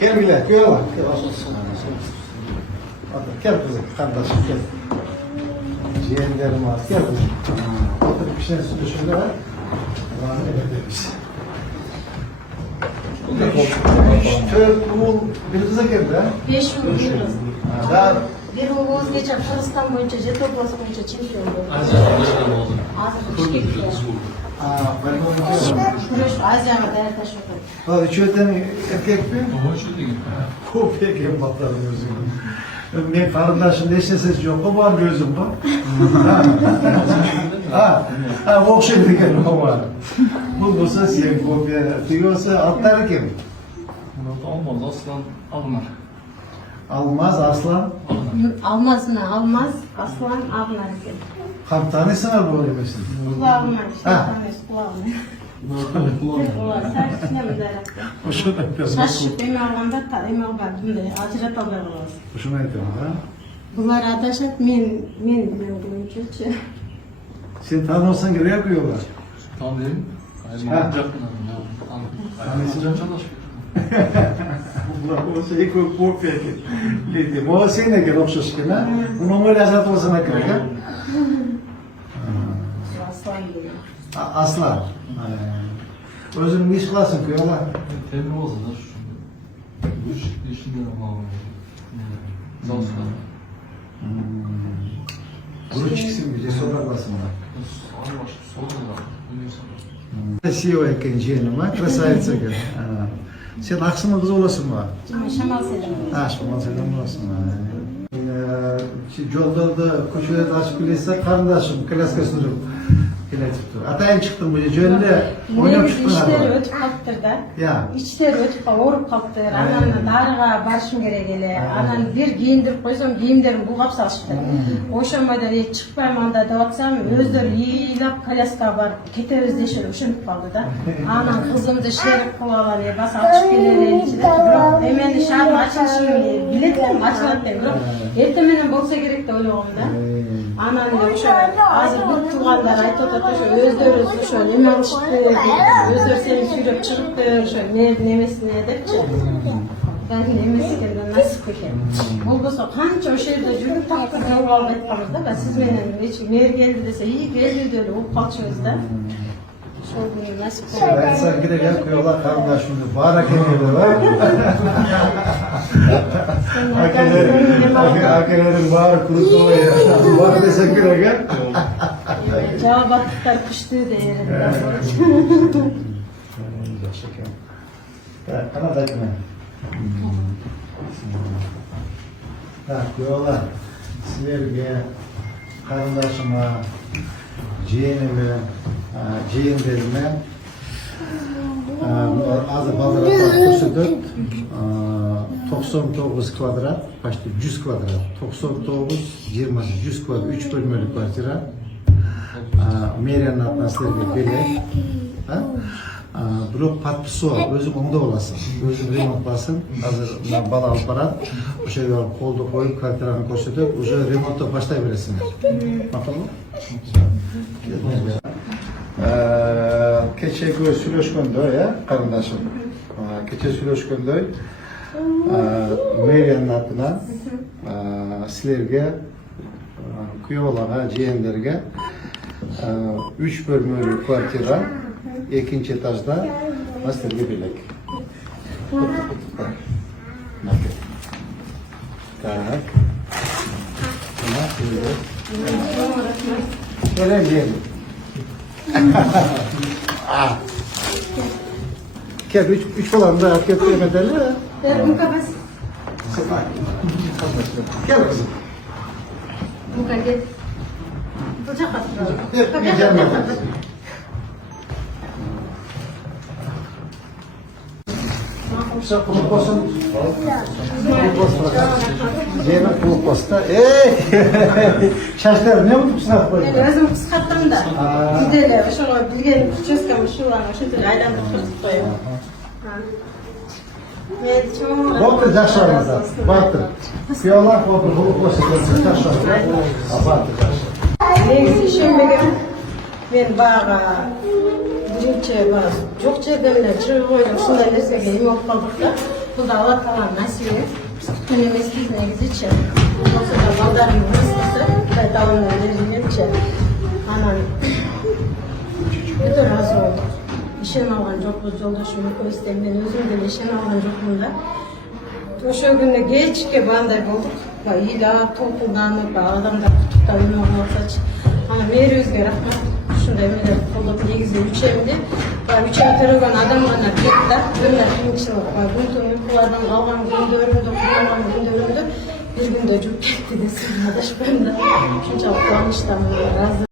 Gel bile, gel lan. Gel gel kızım, kardeşim gel. Ciğerlerim var, gel kızım. Oturup bir şey sütü şöyle var. Ulan evet demiş. 3-4 oğul bir kıza geldi ha. 5 yıl kız. Daha Bir oğuz geçen Kırgızstan boyunca, Jet Oblast boyunca çempiyon oldu. Azerbaycan oldu. Azerbaycan ben de onu Kuruluş Asya'da değer taşıdı. diyorum. Üçünden erkek mi? Ama şu değil. Kopya gibi batarım gözüm. Ben karındaşım neşesiz yok, o var gözüm var. O şey değil, o var. Bu olsa sen kopya, diyorsa atlar kim? Bunu da olmaz. Aslan alınır. Almaz aslan. Almaz mı? Almaz. Aslan avlar gibi. Kaptanı sana böyle mesela. Kulağıma işte. Ha. Kulağıma. Kulağıma. Sen ne mi dayaktı? Hoşuna yapıyorsun. Şaşıp emi alganda ta emi algandım da acırat alır olasın. Hoşuna yapıyorsun ha? Bunlar adaşat men boyunca. Sen tanıyorsan göre yapıyorlar. Tamam dedim. Ha. Yapın adam ya. Tamam. Sıcak çalışmıyor. Bu şey kopya ki. Lidi. Bu sen ne gel okşuş ki ne? Bunu öyle azat olsana gerek ha? Aslan gibi. Aslan. Özün iş kılasın kıyıyorlar. Temin olsa da şu. Bu işinden ama. Zavşan. Bunu çıksın bir de sorarlasın da. Sonra başka sorun var. Bu ne sorun? CEO ekenciğini ma, krasavitsa gel. Sen aksımı kız olasın mı? Şamal Selim. Şamal Selim olasın mı? Yolda da koşuya açıp bilirse kardeşim, klaska sürüp atayım çıktım böyle jönde oynayıp çıktım. İşleri ötüp kaptırdı. Ya. İçleri ötüp orup kaptır. Ananı darığa barışım gerek ele. Anan bir giyindirip koysam giyimlerim bulgap salıştı. Oşamayda çıkpayım anda dağıtsam özleri yiyilap kalaska var. Kete özdeşir üşünüp kaldı da. Anan kızımdı işleri kulalarıya bas açıp gelene içinde. Hemen dışarıda açılışını biletlerim açılattı. Ertemenen bolsa gerek de oyluğumda. Anan da şöyle azı bir tuğanlar aytot özleri şu neme alıştı. Özler seni sürüp çıktı. Şöyle nemesine edepçi. Ben nemesinden nasıl koyayım? Olmasa kança o şeyde jürü taktı kavga etmemizde. Ben siz benim hiç mer geldi dese iyi geldi diyor. O kalçımızda. Şu günü nasıl koyayım? Ben sanki de gel koyuyorlar kardeşimde. Barak ediyorlar. Akelerin bağır kurusu oluyor. Bağır desek bir gel. Cevap attıklar kıştığı değerinde. Kanadaki mi? Diyorlar. Sizlerge, kardeşime, ciğenime, ciğenlerime azı bazıları koşudur. 99 kvadrat, başta 100 kvadrat, 99, 20, 100 kvadrat, 3 bölmeli kvartira. Meriyanın atmosferine belek. Bırak patlısı ol, özüm onda olasın. Özüm remontlasın, hazır bal alıp baran. O şeyde kolda koyup kvartiranı koşuyor, уже remonta başlayabilirsiniz. Bakalım. Keçe göğü sülöşkönдөй, ya, kardeşim. Keçe sülöşkönдөй. Meriyanın adına sizlerge, kuyolara, ciğenlerge 3 bölmeli kvartira, ikinci etajda masterli bilek. Tak. Gelen diyelim. Gel, üç falan da erkek yemedeli. Bu kadar. Gel kızım. Bu kadar. Bıçak atıyor. Gel, yiyeceğim ben. Sen kulak basın. Yemek kulak basta. Şaşlar ne oldu sınıf koydu? Özüm kıskattım da. Gidelim. Şunu bilgen çözkem şularını şu tür aylandık kırtık koyuyor. Bakın yaşlarımızda. Bakın. Kıyarlar bakın. Kulak basta. Yaşlarımızda. Bakın. Neyse şimdi ben bağa birinci bana çok çevremden çığı koydum. Şundan nesine geleyim olup kaldık da. Бұл да Алла Тағаланың нәсібі. Біз күткен емеспіз негізі. Осы да балдарымның мысқысы, Құдай Тағаланың берген. Анан өте разы болдық. Ишен алған жоқпыз жолдашым екеумізден, мен өзім де ишен алған жоқпын да. Ошо күні кечке бандай болдық. Ыйлап, толқынданып, адамдар құттықтап үйме болсачы. Ана мээрибизге рахмат. Ушундай эмелерди колдоп негизи үчемде. Үчөм төрөгөн адам гана кет да, өмүр кыйынчылык. Күнтүң уйкулардан калган күндөрүмдү, кыйналган күндөрүмдү бир күндө жууп кетти десем адашпайм да. Ушунчалык кубанычтамын, ыраазы.